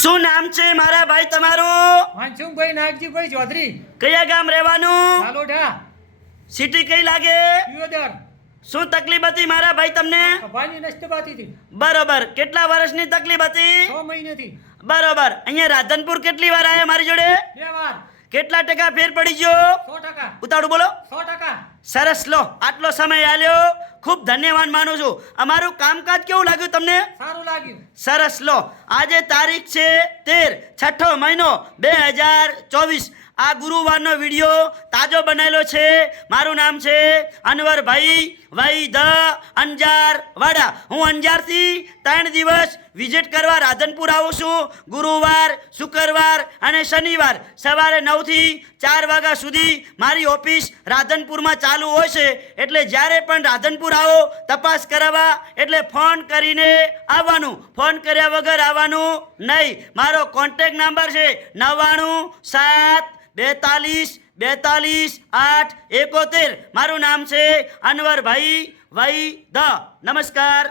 શું નામ છે મારા ભાઈ તમારું? વાંચુભાઈ નાગજીભાઈ ચૌધરી. કયા ગામ રહેવાનું? લાલોડા. સિટી કઈ લાગે? દિયોદર. શું તકલીફ હતી મારા ભાઈ તમને? કફાની નસ્તબાતી હતી. બરોબર. કેટલા વર્ષની તકલીફ હતી? 6 મહિનાથી. બરોબર. અહીંયા રાધનપુર કેટલી વાર આયા મારી જોડે? 2 વાર. કેટલા ટકા ફેર પડી ગયો? 100%. ઉતાળું બોલો. 100%. સરસ. લો, આટલો સમય આલ્યો, ખૂબ ધન્યવાદ માનું છું. અમારું કામકાજ કેવું લાગ્યું તમને? સારું લાગ્યું. સરસ. લો, આજે તારીખ છે 13, છઠ્ઠો મહિનો 2024. આ ગુરુવારનો વિડીયો તાજો બનાવેલો છે. મારું નામ છે અનવરભાઈ વૈદ અંજાર વાડા. હું અંજારથી 3 દિવસ વિઝિટ કરવા રાધનપુર આવું છું. ગુરુવાર, શુક્રવાર અને શનિવાર સવારે 9 થી 4 વાગ્યા સુધી મારી ઓફિસ રાધનપુરમાં ચાલુ હોય છે. એટલે જ્યારે પણ રાધનપુર આવો તપાસ કરાવવા એટલે ફોન કરીને આવવાનું, ફોન કર્યા વગર આવવાનું નહીં. મારો કોન્ટેક નંબર છે 99 7 42 8 71. મારું નામ છે અનવરભાઈ વૈદ. નમસ્કાર.